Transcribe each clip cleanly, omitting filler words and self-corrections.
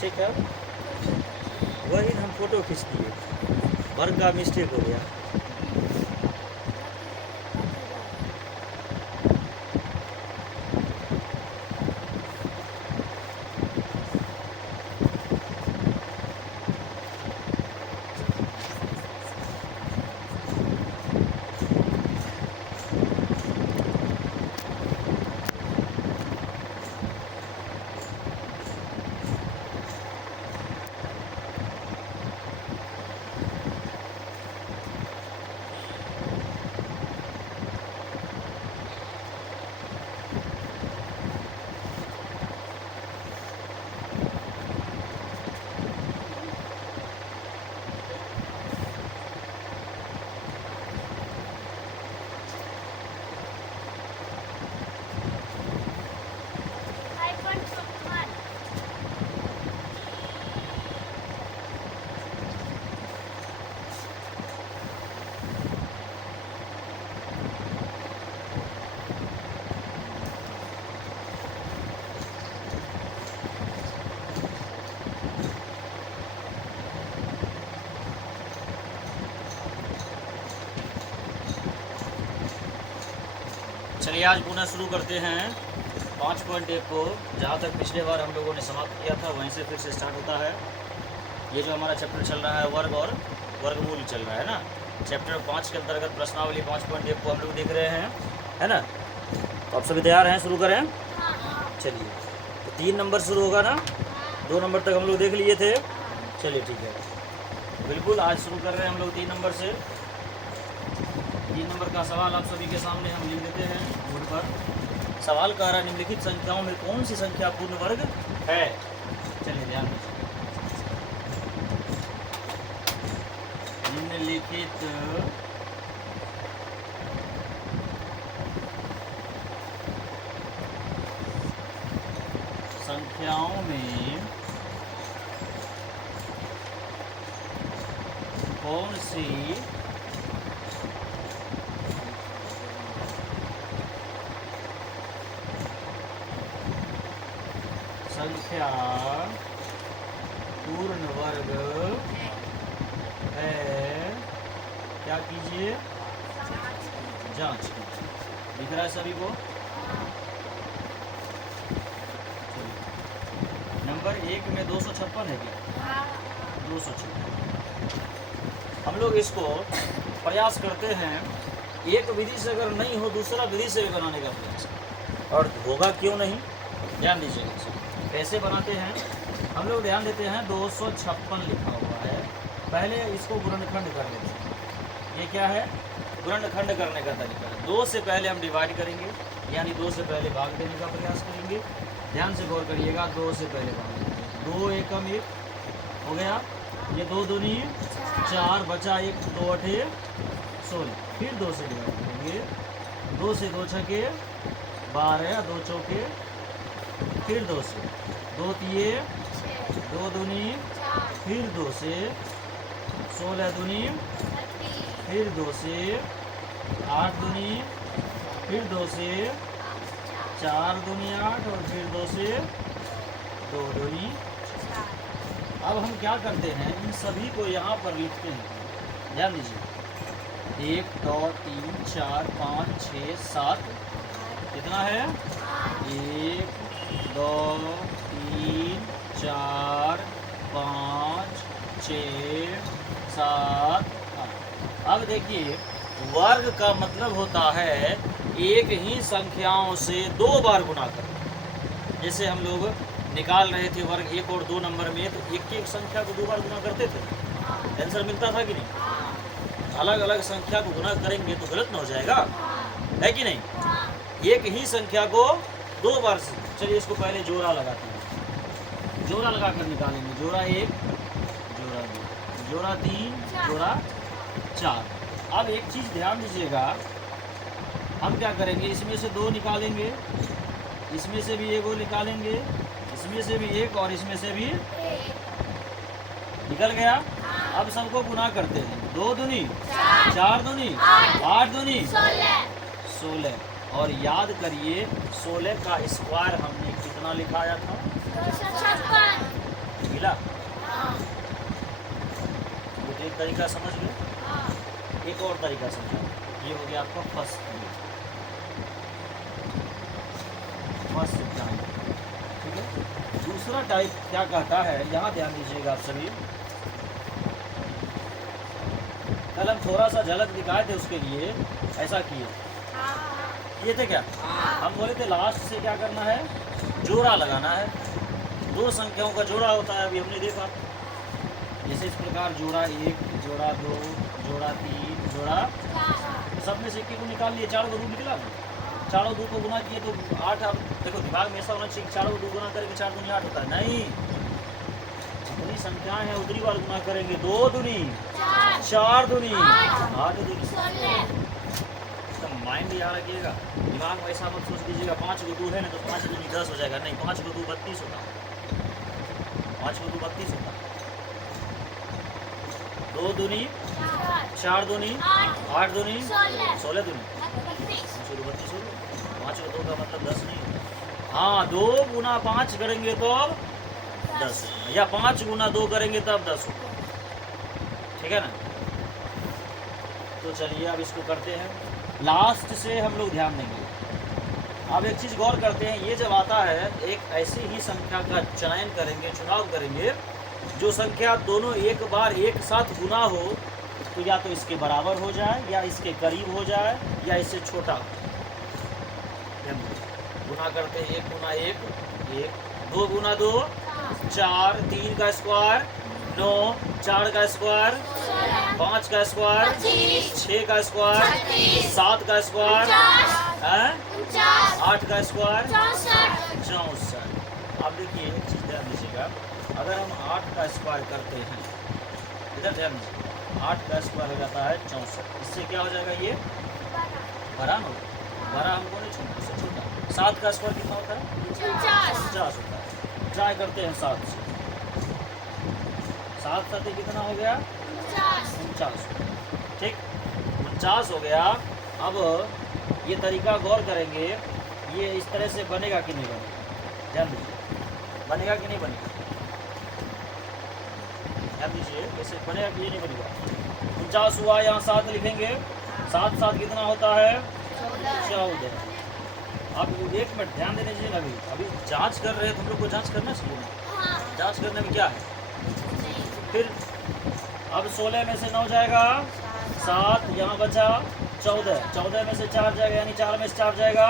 ठीक है, वही हम फोटो खींच दिए, वर्ग का मिस्टेक हो गया। चलिए आज पुनः शुरू करते हैं 5.1 को। जहाँ तक पिछले बार हम लोगों ने समाप्त किया था वहीं से फिर से स्टार्ट होता है। ये जो हमारा चैप्टर चल रहा है वर्ग और वर्गमूल चल रहा है ना। चैप्टर 5 के अंतर्गत प्रश्नावली 5.1 को हम लोग देख रहे हैं, है ना। तो आप सभी तैयार हैं, शुरू करें? चलिए, तो 3 नंबर शुरू होगा ना। 2 नंबर तक हम लोग देख लिए थे। चलिए ठीक है, बिल्कुल आज शुरू कर रहे हैं हम लोग 3 नंबर से। 3 नंबर का सवाल आप सभी के सामने हम लिख देते हैं बोर्ड पर। सवाल कह रहा है निम्नलिखित संख्याओं में कौन सी संख्या पूर्ण वर्ग है। चलिए ध्यान दीजिए, निम्नलिखित संख्याओं में कौन सी संख्या पूर्ण वर्ग है। क्या कीजिए? जांच कीजिए। दिख रहा है सभी को? नंबर 1 में 256 है क्या? 256। हम लोग इसको प्रयास करते हैं, एक विधि से अगर नहीं हो दूसरा विधि से भी बनाने का प्रयास, और होगा क्यों नहीं। ध्यान दीजिएगा कैसे बनाते हैं हम लोग। ध्यान देते हैं 256 लिखा हुआ है, पहले इसको गुणनखंड कर लेते हैं। ये क्या है? गुणनखंड करने का तरीका है। 2 से पहले हम डिवाइड करेंगे, यानी 2 से पहले भाग देने का प्रयास करेंगे। ध्यान से गौर करिएगा, 2 से पहले भाग देंगे। 2 एकम 1 हो गया, ये 2 दूनी 4 बचा 1, 2 8 16। फिर 2 से डिवाइड करेंगे, 2 से 2 छके 12, 2 चौके, फिर 2 से 2 तिये 2 दूनी, फिर 2 से 16 दूनी, फिर 2 से 8 दूनी, फिर 2 से 4 दूनी 8, और फिर 2 से 2 दूनी। अब हम क्या करते हैं, इन सभी को यहाँ पर लिखते हैं। ध्यान दीजिए, 1 2 3 4 5 6 7। कितना है? 1 2 3 4 5 6 7 8। अब देखिए, वर्ग का मतलब होता है एक ही संख्याओं से 2 बार गुणा करना। जैसे हम लोग निकाल रहे थे वर्ग 1 और 2 नंबर में, तो एक संख्या को 2 बार गुणा करते थे, आंसर मिलता था कि नहीं। अलग अलग संख्या को गुणा करेंगे तो गलत ना हो जाएगा, है कि नहीं। एक ही संख्या को 2 बार से। चलिए इसको पहले जोड़ा लगाते हैं, जोड़ा लगा कर निकालेंगे। जोड़ा 1, जोड़ा 2, जोड़ा 3, जोड़ा 4। अब एक चीज़ ध्यान दीजिएगा, हम क्या करेंगे, इसमें से 2 निकालेंगे, इसमें से भी 1 निकालेंगे, इसमें से भी 1 और इसमें से भी निकल गया। अब सबको गुना करते हैं। 2 दूनी 4 दूनी 8 दूनी 16। और याद करिए 16 का स्क्वायर हमने कितना लिखाया था? मिला? ये तो एक तरीका समझ गए। एक और तरीका समझा, ये हो गया आपका फर्स्ट टाइप, ठीक है। दूसरा टाइप क्या कहता है, यहाँ ध्यान दीजिएगा आप सभी। कल हम थोड़ा सा झलक दिखाए थे, उसके लिए ऐसा किए थे क्या? हम बोले थे लास्ट से क्या करना है, जोड़ा लगाना है। दो संख्याओं का जोड़ा होता है, अभी हमने देखा। जैसे इस प्रकार जोड़ा 1, जोड़ा 2, जोड़ा 3, जोड़ा, सब में से एक को निकाल लिए, 4 को 2 निकला। 4 और 2 को गुना किए तो 8। अब देखो दिमाग में ऐसा होना चाहिए 4 को 2 गुना करेंगे 4 दूनी 8 होता है, नहीं। जितनी संख्याएं हैं उतनी बार गुना करेंगे। 2 दूनी 4 दूनी 8 दूनी। तो माइंड यहाँ रखिएगा, दिमाग में ऐसा मत सोच लीजिएगा 5 को 2 है ना तो 5 दूनी 10 हो जाएगा, नहीं। 5 को 2 32 होता, 5 को 2 32 होता। 2 दूनी 4 दूनी 8 दूनी 16 दूनी 5 को 2 का मतलब 10 नहीं होता। हाँ, 2 गुना 5 करेंगे तो अब 10, या 5 गुना 2 करेंगे तब 10 होगा, ठीक है ना। तो चलिए अब इसको करते हैं, लास्ट से हम लोग ध्यान देंगे। अब एक चीज़ गौर करते हैं, ये जब आता है एक ऐसी ही संख्या का चयन करेंगे, चुनाव करेंगे जो संख्या दोनों एक बार एक साथ गुना हो, तो या तो इसके बराबर हो जाए, या इसके करीब हो जाए, या इससे छोटा। गुना करते हैं 1 गुना 1 1, 2 गुना 2 4, 3 का स्क्वायर 9, 4 का स्क्वायर 5 का स्क्वायर 6 का स्क्वायर 7 का स्क्वायर 8 का स्क्वायर 64। अब देखिए एक चीज़ ध्यान दीजिएगा, अगर हम 8 का स्क्वायर करते हैं, इधर ध्यान दीजिए, 8 का स्क्वायर हो जाता है 64। इससे क्या हो जाएगा, ये बड़ा हो, बड़ा हमको नहीं छोटा, इससे छोटा। 7 का स्क्वायर कितना होता है, 50 होता है। ट्राई करते हैं 7 से, 7 साथी कितना हो गया, 49, ठीक, 49 हो गया। अब ये तरीका गौर करेंगे, ये इस तरह से बनेगा कि नहीं बनेगा, ध्यान दीजिए, बनेगा कि नहीं बनेगा, ध्यान दीजिए, कैसे बनेगा कि ये नहीं बनेगा। 49 हुआ, यहाँ 7 लिखेंगे, 7 7 कितना होता है, 14। अब 1 मिनट ध्यान देने दीजिए, अभी जांच कर रहे हैं, तुम लोग को जांच करना चाहिए ना। जांच करने में क्या है, फिर अब 16 में से 9 जाएगा, 7 यहाँ बचा 14, 14 में से 4 जाएगा, यानी 4 में से 4 जाएगा,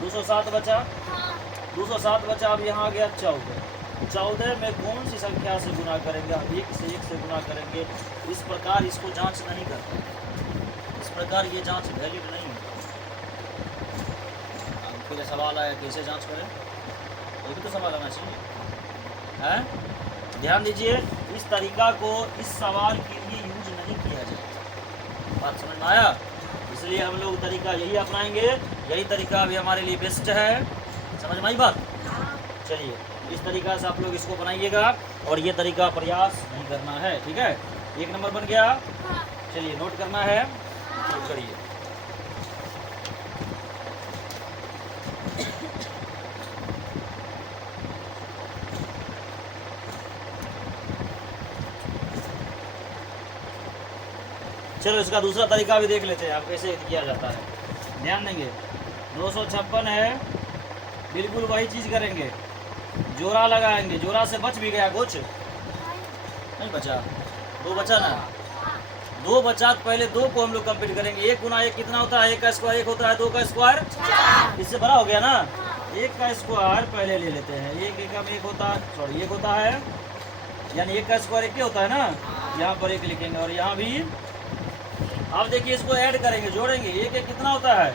207 बचा, 207 बचा। अब यहाँ आ गया 14, 14 में कौन सी संख्या से गुना करेंगे, हम 1 से गुना करेंगे। इस प्रकार इसको जांच नहीं करते, इस प्रकार ये जांच वैलिड नहीं होता। फिर सवाल आया कैसे जांच करें, वो भी तो सवाल आना चाहिए, है। ध्यान दीजिए, इस तरीका को इस सवाल के लिए यूज नहीं किया जाए, बात समझ में आया। इसलिए हम लोग तरीका यही अपनाएंगे, यही तरीका भी हमारे लिए बेस्ट है, समझ में आई बात। चलिए इस तरीका से आप लोग इसको बनाइएगा, और ये तरीका प्रयास नहीं करना है, ठीक है। 1 नंबर बन गया, चलिए नोट करना है, नोट करिए। चलो इसका दूसरा तरीका भी देख लेते हैं, आप कैसे किया जाता है, ध्यान देंगे। 256 है, बिल्कुल वही चीज़ करेंगे, जोड़ा लगाएंगे, जोड़ा से बच भी गया कुछ नहीं बचा, 2 बचा ना, 2 बचा, तो पहले 2 को हम लोग कंप्लीट करेंगे। 1 गुना 1 कितना होता है, 1 का स्क्वायर 1 होता है, 2 का स्क्वायर 4, इससे बड़ा हो गया ना। 1 का स्क्वायर पहले ले लेते हैं, 1 एकम 1 होता है, सॉरी 1 होता है, यानी 1 का स्क्वायर 1 होता है ना, यहाँ पर 1 लिखेंगे, और यहाँ भी। अब देखिए इसको ऐड करेंगे, जोड़ेंगे, 1 1 कितना होता है,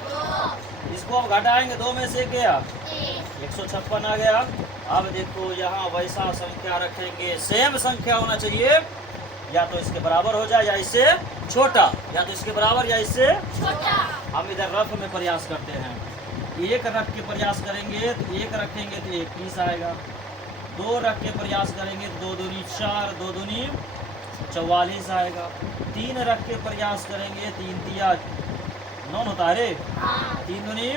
इसको हम घटाएंगे, 2 में से गया 156 आ गया। अब देखो यहाँ वैसा संख्या रखेंगे, सेम संख्या होना चाहिए, या तो इसके बराबर हो जाए या इससे छोटा, या तो इसके बराबर या इससे छोटा। हम इधर रफ में प्रयास करते हैं, 1 रख के प्रयास करेंगे तो 1 रखेंगे तो 21 आएगा, 2 रख के प्रयास करेंगे तो 2 दूनी 4, 2 दूनी 44 आएगा, 3 रख के प्रयास करेंगे, 3 तिया 9 होता है रे, 3 दूनी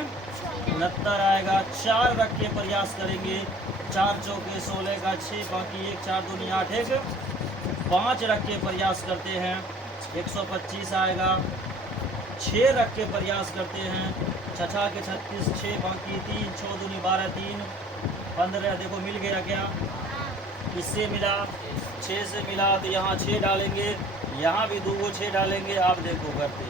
69 आएगा, 4 रख के प्रयास करेंगे 4 चौके 16 का 6, बाकी 1 4 दूनी 8, 1 5 रख के प्रयास करते हैं 125 आएगा। 6 रख के प्रयास करते हैं 6 के 36, 6 बाकी 3, 6 दूनी 12, 3 15। देखो मिल गया क्या? इससे मिला, 6 से मिला तो यहाँ 6 डालेंगे, यहाँ भी 2 को 6 डालेंगे। आप देखो करते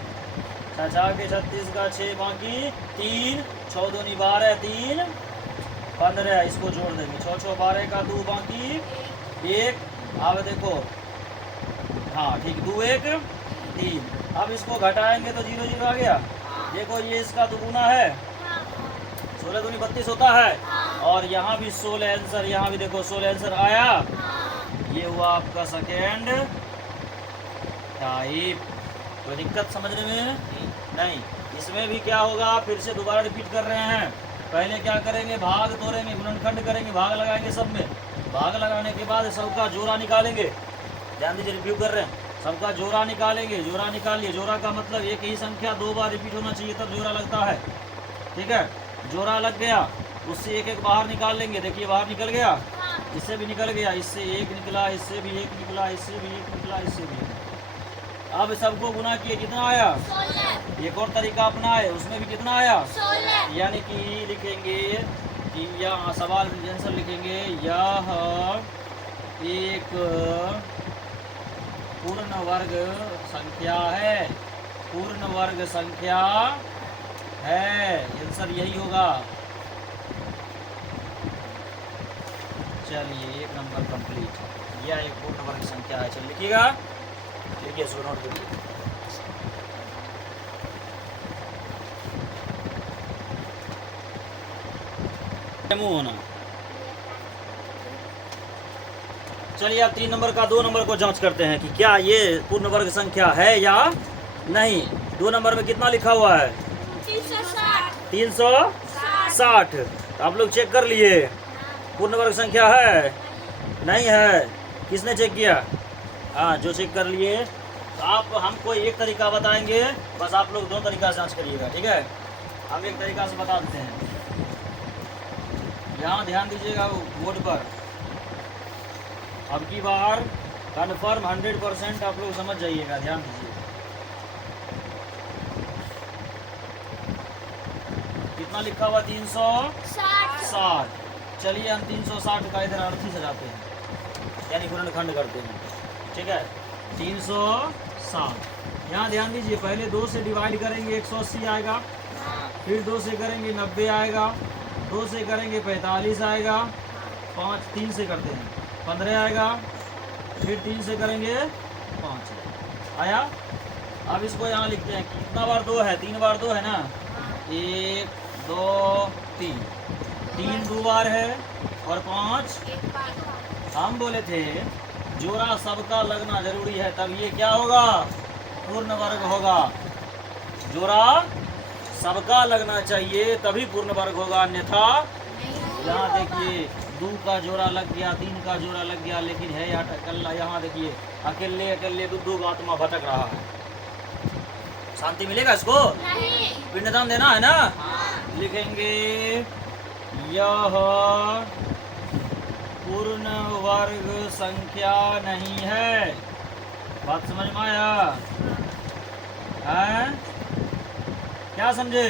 6 के 36 का 6 बाकी 3, 6 दूनी 12, 3 15। इसको जोड़ देंगे 6 6 12 का 2 बाकी 1। अब देखो हाँ ठीक, 2 1 3। अब इसको घटाएंगे तो 0 0 आ गया। देखो ये इसका दुगुना है, 16 दूनी 32 होता है। और यहाँ भी 16 आंसर, यहाँ भी देखो 16 आंसर आया। ये हुआ आपका सेकेंड टाइप। कोई दिक्कत समझने में नहीं। इसमें भी क्या होगा, फिर से दोबारा रिपीट कर रहे हैं। पहले क्या करेंगे, भाग तोड़ेंगे, गुणनखंड करेंगे, भाग लगाएंगे सब में। भाग लगाने के बाद सबका जोड़ा निकालेंगे। ध्यान दीजिए, रिव्यू कर रहे हैं। सबका जोड़ा निकालेंगे। जोड़ा निकालिए। जोड़ा का मतलब एक ही संख्या 2 बार रिपीट होना चाहिए तब जोड़ा लगता है। ठीक है, जोड़ा लग गया, उससे एक एक बाहर निकाल लेंगे। देखिए बाहर निकल गया, इससे भी निकल गया, इससे 1 निकला, इससे भी 1 निकला, इससे भी 1 निकला, इससे भी 1। अब सबको गुना किए, कितना आया? 16। एक और तरीका अपना है, उसमें भी कितना आया? 16। यानी कि लिखेंगे कि यहाँ सवाल में आंसर लिखेंगे, यह एक पूर्ण वर्ग संख्या है। पूर्ण वर्ग संख्या है, आंसर यही होगा। चलिए 1 नंबर कंप्लीट। यह एक पूर्ण वर्ग संख्या है। चलिए लिखिएगा, लिखिए, इसको नोट करिए। मुंह होना। चलिए अब 3 नंबर का 2 नंबर को जांच करते हैं कि क्या ये पूर्ण वर्ग संख्या है या नहीं। 2 नंबर में कितना लिखा हुआ है? 360। तो आप लोग चेक कर लिए, पूर्ण वर्ग संख्या है नहीं है? किसने चेक किया? हाँ, जो चेक कर लिए। तो आप हमको एक तरीका बताएंगे, बस आप लोग 2 तरीका से जांच करिएगा। ठीक है, हम एक तरीका से बता देते हैं। यहाँ ध्यान दीजिएगा बोर्ड पर। अब की बार कन्फर्म 100% आप लोग समझ जाइएगा, ध्यान दीजिए। कितना लिखा हुआ? 360। चलिए हम 360 का इधर अर्थी सजाते हैं, यानी गुणनखंड करते हैं। ठीक है, 360। यहाँ ध्यान दीजिए, पहले 2 से डिवाइड करेंगे 180 आएगा, फिर 2 से करेंगे 90 आएगा, 2 से करेंगे 45 आएगा, 3 से करते हैं 15 आएगा, फिर 3 से करेंगे 5 आया। अब इसको यहाँ लिखते हैं, कितना बार 2 है? 3 बार 2 है ना। 1 2 3, 3 2 बार है और 5 हम बोले थे जोड़ा सबका लगना जरूरी है, तब ये क्या होगा? पूर्ण वर्ग होगा। जोड़ा सबका लगना चाहिए तभी पूर्ण वर्ग होगा, अन्यथा। यहाँ देखिए 2 का जोड़ा लग गया, 3 का जोड़ा लग गया, लेकिन है अकेला। यहाँ देखिए अकेले अकेले दो आत्मा भटक रहा है। शांति मिलेगा इसको? नहीं। पिंडदान देना है ना। लिखेंगे यह पूर्ण वर्ग संख्या नहीं है। बात समझ में आया? है? क्या समझे?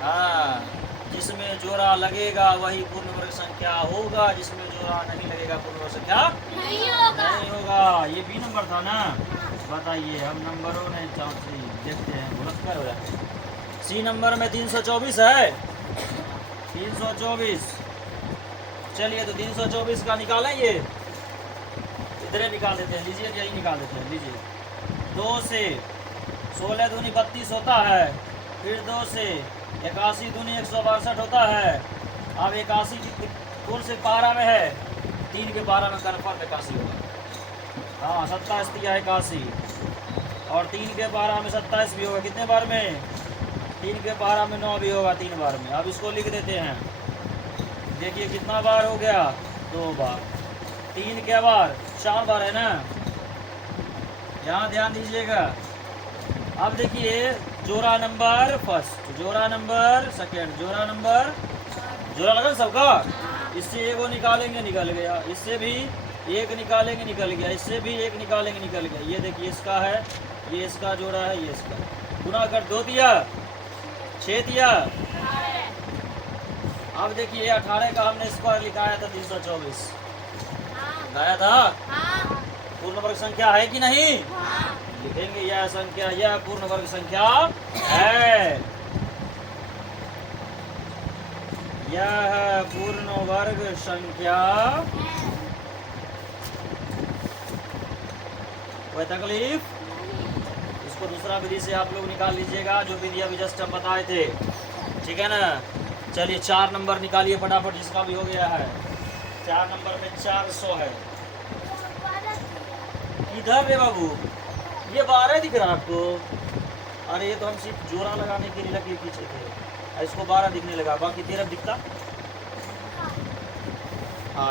हाँ, जिसमें जोड़ा लगेगा वही पूर्ण वर्ग संख्या होगा, जिसमें जोड़ा नहीं लगेगा पूर्ण वर्ग संख्या नहीं होगा। ये बी नंबर था ना। बताइए, हम नंबरों ने देखते हैं, भुलक्कर हो जाते हैं। सी नंबर में 324 है। 324। चलिए तो 324 का निकालें, ये इधर निकाल देते हैं। लीजिए, यही निकाल देते हैं। लीजिए, 2 से 16 दूनी 32 होता है, फिर 2 से 81 दूनी 162 होता है। अब 81 कौन से पारा में है? 3 के पारा में कन्फर्म 81 होगा। हाँ, 27 दिया है 81, और 3 के पारा में 27 भी होगा। कितने बार में? 3 के पारा में 9 भी होगा, 3 बार में। अब इसको लिख देते हैं। देखिए कितना बार हो गया? 2 बार। 3 के बार 4 बार है ना। यहाँ ध्यान दीजिएगा। अब देखिए, जोड़ा नंबर फर्स्ट, जोड़ा नंबर सेकेंड, जोड़ा नंबर, जोड़ा लगा सबका। इससे एक वो निकालेंगे, निकल गया। इससे भी एक निकालेंगे, निकल गया। इससे भी एक निकालेंगे, निकल गया। ये देखिए इसका है, ये इसका जोड़ा है, ये इसका। गुना कर 2 दिया, 6 दिया। अब देखिए 18 का हमने स्क्वायर लिखाया था 324, लाया था। पूर्ण वर्ग संख्या है कि नहीं? लिखेंगे यह संख्या, यह पूर्ण वर्ग संख्या है। यह पूर्ण वर्ग संख्या। कोई तकलीफ? इसको दूसरा विधि से आप लोग निकाल लीजिएगा, जो विधि अभी जस्ट हम बताए थे, ठीक है ना। चलिए 4 नंबर निकालिए फटाफट, जिसका भी हो गया है। 4 नंबर में 400 है। इधर रे बाबू, ये 12 दिख रहा आपको? अरे ये तो हम सिर्फ जोड़ा लगाने के लिए लगे पीछे थे, इसको 12 दिखने लगा, बाकी 13 दिखता। हाँ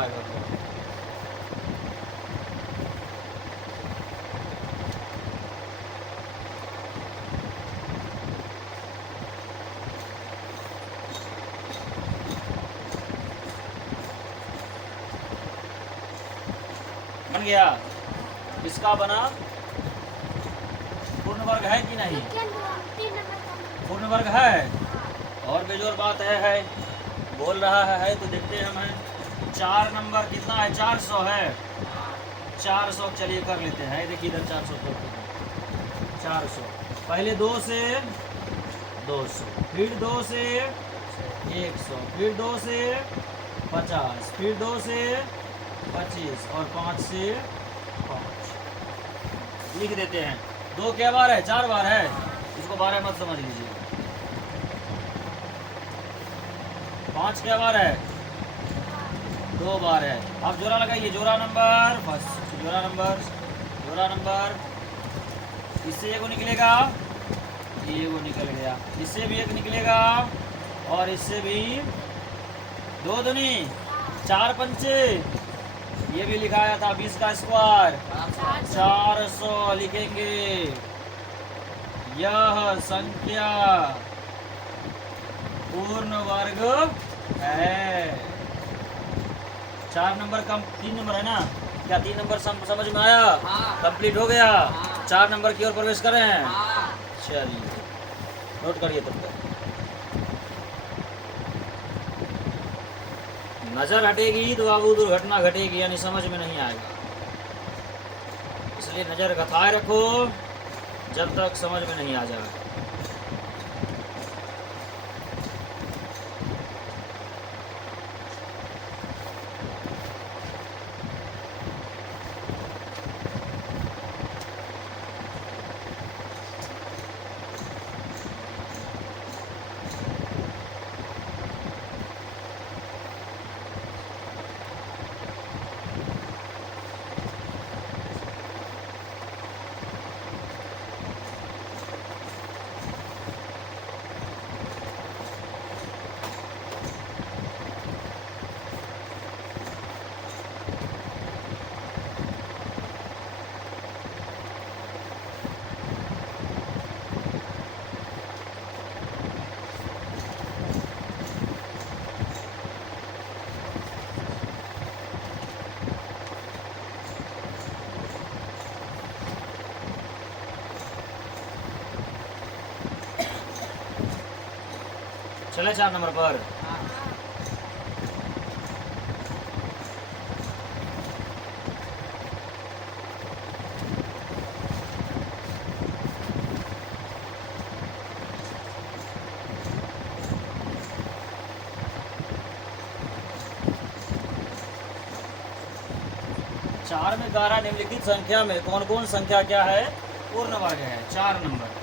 बन गया। इसका बना। पूर्ण वर्ग है कि नहीं? पूर्ण वर्ग है। और बेजोर बात है बोल रहा है तो देखते हैं हम। 4 नंबर कितना है? 400 है। 400 चलिए कर लेते हैं। देखिए इधर 400 करते हैं। 400 पहले 2 से 200, फिर 2 से 100, फिर 2 से 50, फिर 2 से 25 और 5 से 5 लिख देते हैं। 2 क्या बार है? 4 बार है। इसको 12 मत समझ लीजिए। 5 क्या बार है? 2 बार है। अब जोड़ा लगाइए। जोड़ा नंबर फर्स्ट, जोड़ा नंबर, जोड़ा नंबर। इससे एक निकलेगा, ये वो निकल गया। इससे भी एक निकलेगा और इससे भी 2 दूनी 4 पंचे। ये भी लिखाया था 20 का स्क्वायर 400 लिखेंगे। यह संख्या पूर्ण वर्ग है। 4 नंबर कम 3 नंबर है ना? क्या 3 नंबर समझ में आया? कंप्लीट हो गया। 4 नंबर की ओर प्रवेश करें। चलिए नोट करिए तब तक। नजर हटेगी तो बाबू दुर्घटना घटेगी, यानी समझ में नहीं आएगा। इसलिए नजर गथाए रखो जब तक समझ में नहीं आ जाए। चले 4 नंबर पर। चार में द्वारा निम्नलिखित संख्या में कौन कौन संख्या क्या है? पूर्ण वर्ग है। 4 नंबर।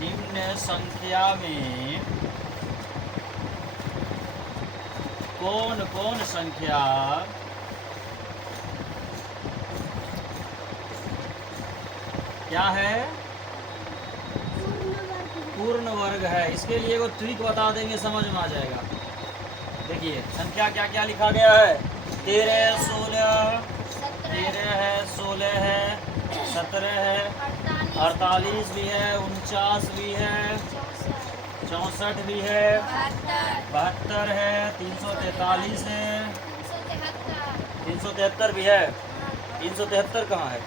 निम्न संख्या में कौन कौन संख्या क्या है? पूर्ण वर्ग है। इसके लिए वो ट्रिक बता देंगे, समझ में आ जाएगा। देखिए संख्या क्या क्या लिखा गया है। 13, 16, 13 है, 16 है, 17 है, 48 भी है, 49 भी है, 64 भी है, 72 है, 343 है, 373 भी है। 373 कहाँ है?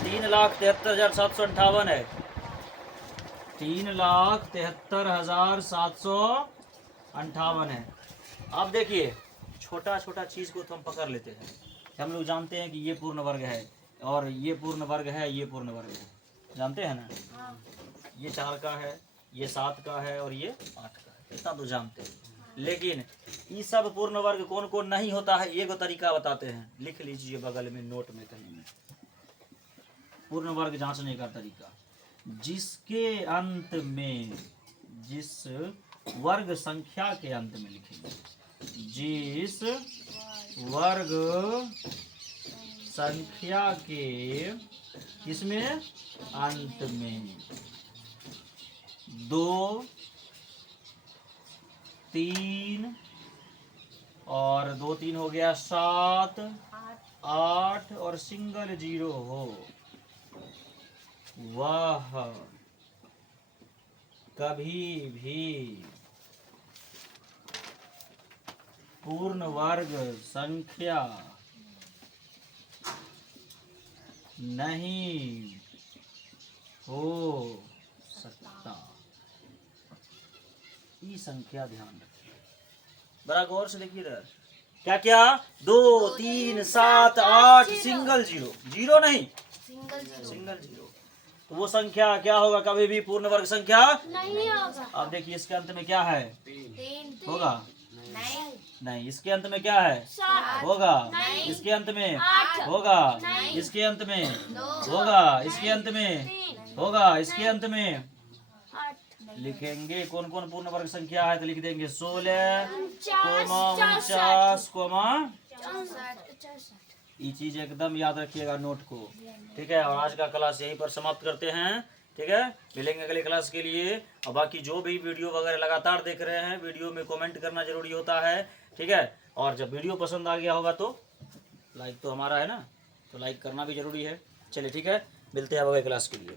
3,73,758 है। 3,73,758 है। अब देखिए, छोटा छोटा चीज को तो हम पकड़ लेते हैं। हम लोग जानते हैं कि ये पूर्ण वर्ग है और ये पूर्ण वर्ग है, ये पूर्ण वर्ग है, जानते हैं ना? ये 4 का है, ये 7 का है और ये 8 का है, इतना तो जानते हैं। लेकिन ये सब पूर्ण वर्ग कौन कौन नहीं होता है, एक तरीका बताते हैं, लिख लीजिए बगल में नोट में कहीं में। पूर्ण वर्ग जांचने का तरीका, जिसके अंत में, जिस वर्ग संख्या के अंत में लिखेंगे, जिस वर्ग संख्या के किसमें अंत में 2, 3 और 2 3 हो गया 7, 8 और सिंगल 0 हो, वह कभी भी पूर्ण वर्ग संख्या नहीं हो सकता। ये संख्या ध्यान रखिए, बड़ा गौर से देखिए इधर। क्या क्या? 2 3 7 8 सिंगल 0, 0 नहीं, सिंगल 0। तो वो संख्या क्या होगा? कभी भी पूर्ण वर्ग संख्या नहीं होगा। अब देखिए इसके अंत में क्या है? 3 होगा? नहीं। इसके अंत में क्या है? 7 होगा? नहीं। इसके अंत में 8 होगा? नहीं। इसके अंत में 2 होगा? इसके अंत में 3 होगा? इसके अंत में 8 लिखेंगे कौन कौन पूर्ण वर्ग संख्या है, तो लिख देंगे 16, 49 49, 64। ये चीज एकदम याद रखिएगा नोट को, ठीक है। और आज का क्लास यहीं पर समाप्त करते हैं, ठीक है। मिलेंगे अगले क्लास के लिए। और बाकी जो भी वीडियो वगैरह लगातार देख रहे हैं, वीडियो में कमेंट करना जरूरी होता है, ठीक है। और जब वीडियो पसंद आ गया होगा तो लाइक तो हमारा है ना, तो लाइक करना भी जरूरी है। चलिए ठीक है, मिलते हैं अगले क्लास के लिए।